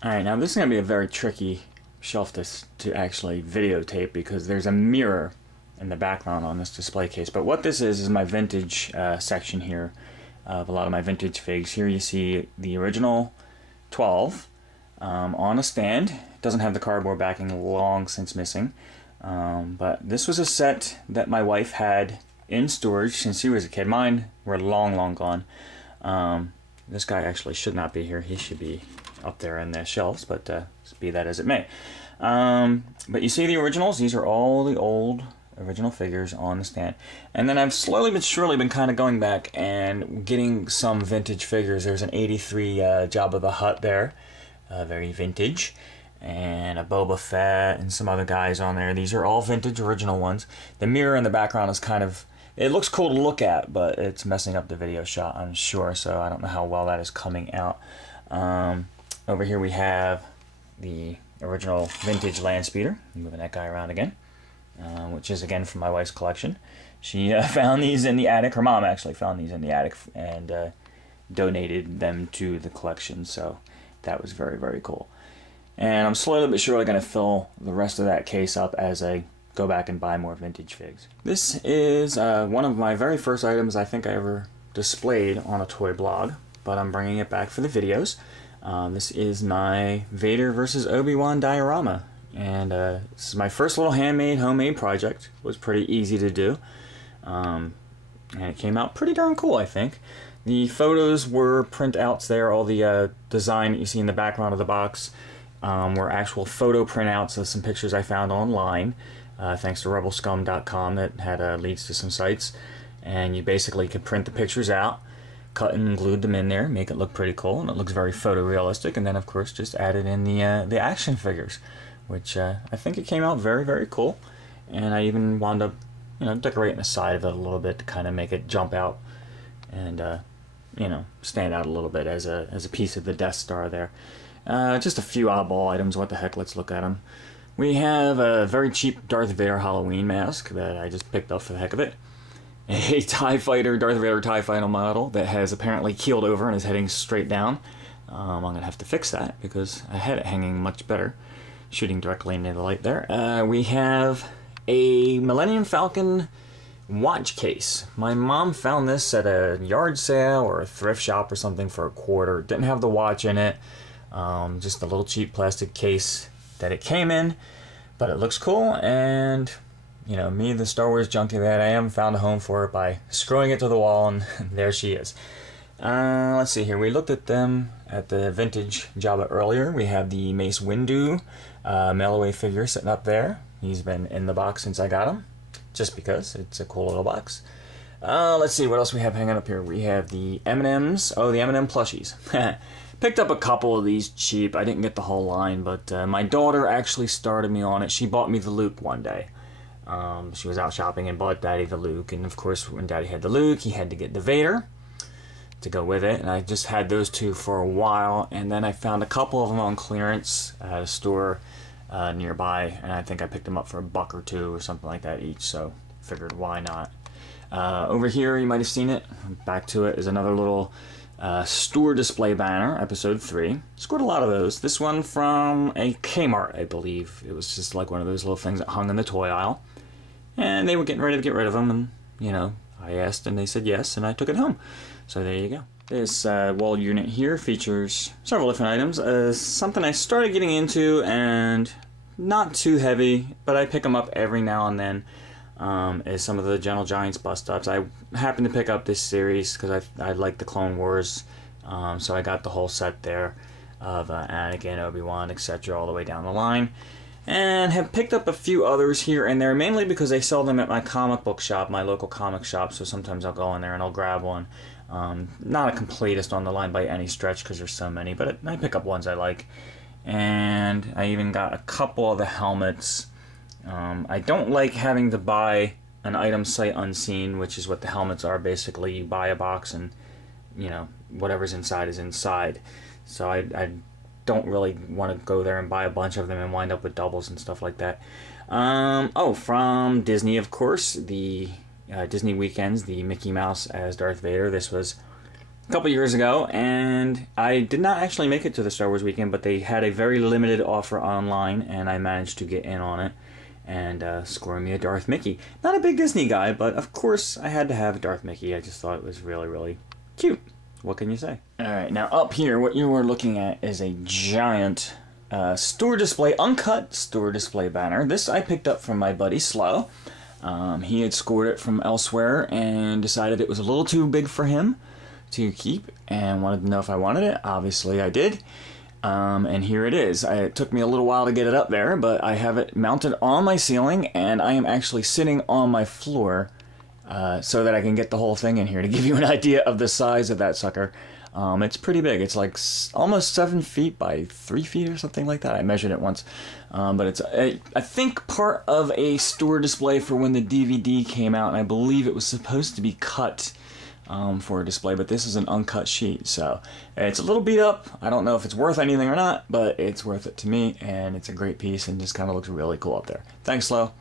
Alright, now this is going to be a very tricky shelf to actually videotape because there's a mirror in the background on this display case. But what this is my vintage section here of a lot of my vintage figs. Here you see the original 12 on a stand. It doesn't have the cardboard backing, long since missing. But this was a set that my wife had in storage since she was a kid. Mine were long gone. This guy actually should not be here. He should be up there in the shelves, but be that as it may. But you see the originals. These are all the old original figures on the stand. And then I've slowly but surely been kind of going back and getting some vintage figures. There's an 83 Jabba the Hutt there, very vintage. And a Boba Fett and some other guys on there. These are all vintage original ones. The mirror in the background is kind of, it looks cool to look at, but it's messing up the video shot, I'm sure, so I don't know how well that is coming out. Over here we have the original vintage land speeder. Moving that guy around again, which is again from my wife's collection. She found these in the attic. Her mom actually found these in the attic and donated them to the collection, so that was very cool. And I'm slowly but surely going to fill the rest of that case up as I go back and buy more vintage figs. This is one of my very first items I think I ever displayed on a toy blog, but I'm bringing it back for the videos. This is my Vader versus Obi-Wan diorama, and this is my first little handmade, homemade project. It was pretty easy to do, and it came out pretty darn cool, I think. The photos were printouts there. All the design that you see in the background of the box were actual photo printouts of some pictures I found online, thanks to rebelscum.com that had leads to some sites. And you basically could print the pictures out, cut and glued them in there, make it look pretty cool, and it looks very photorealistic. And then of course just added in the action figures, which I think it came out very cool. And I even wound up, decorating the side of it a little bit to kind of make it jump out and stand out a little bit as a piece of the Death Star there. Just a few oddball items. What the heck? Let's look at them. We have a very cheap Darth Vader Halloween mask that I just picked up for the heck of it. A TIE Fighter, Darth Vader TIE Fighter model that has apparently keeled over and is heading straight down. I'm going to have to fix that because I had it hanging much better, shooting directly into the light there. We have a Millennium Falcon watch case. My mom found this at a yard sale or a thrift shop or something for $1. It didn't have the watch in it. Just a little cheap plastic case that it came in, but it looks cool, and me, the Star Wars junkie that I am, found a home for it by screwing it to the wall, and there she is. Let's see here. We looked at them at the vintage Jabba earlier. We have the Mace Windu mail-away figure sitting up there. He's been in the box since I got him, just because it's a cool little box. Let's see what else we have hanging up here. We have the M&Ms. Oh, the M&M plushies. Picked up a couple of these cheap. I didn't get the whole line, but my daughter actually started me on it. She bought me the Luke one day. She was out shopping and bought Daddy the Luke, and of course when Daddy had the Luke, he had to get the Vader to go with it, and I just had those two for a while, and then I found a couple of them on clearance at a store nearby, and I think I picked them up for $1 or $2 or something like that each, so figured why not. Over here, you might have seen it, back to it, is another little store display banner, episode 3. Scored a lot of those. This one from a Kmart, I believe. It was just like one of those little things that hung in the toy aisle. And they were getting ready to get rid of them, and, I asked and they said yes, and I took it home. So there you go. This wall unit here features several different items. Something I started getting into, and not too heavy, but I pick them up every now and then. Is some of the Gentle Giants bust-ups. I happened to pick up this series because I like the Clone Wars, so I got the whole set there of Anakin, Obi-Wan, etc. all the way down the line, and have picked up a few others here and there, mainly because they sell them at my comic book shop, my local comic shop, so sometimes I'll go in there and I'll grab one. Not a completist on the line by any stretch because there's so many, but I pick up ones I like, and I even got a couple of the helmets. I don't like having to buy an item sight unseen, which is what the helmets are. Basically, you buy a box and, whatever's inside is inside. So I don't really want to go there and buy a bunch of them and wind up with doubles and stuff like that. From Disney, of course, the Disney Weekends, the Mickey Mouse as Darth Vader. This was a couple years ago, and I did not actually make it to the Star Wars weekend, but they had a very limited offer online, and I managed to get in on it and score me a Darth Mickey. Not a big Disney guy, but of course I had to have a Darth Mickey. I just thought it was really, really cute. What can you say? Alright, now up here, what you are looking at is a giant store display, uncut store display banner. This I picked up from my buddy Slow. He had scored it from elsewhere and decided it was a little too big for him to keep and wanted to know if I wanted it. Obviously I did. And here it is. It took me a little while to get it up there, but I have it mounted on my ceiling, and I am actually sitting on my floor so that I can get the whole thing in here to give you an idea of the size of that sucker. It's pretty big. It's like almost 7 feet by 3 feet or something like that. I measured it once. But it's, I think, part of a store display for when the DVD came out, and I believe it was supposed to be cut for a display, but this is an uncut sheet, so it's a little beat up. I don't know if it's worth anything or not, but it's worth it to me, and it's a great piece and just kind of looks really cool up there. Thanks, Slow.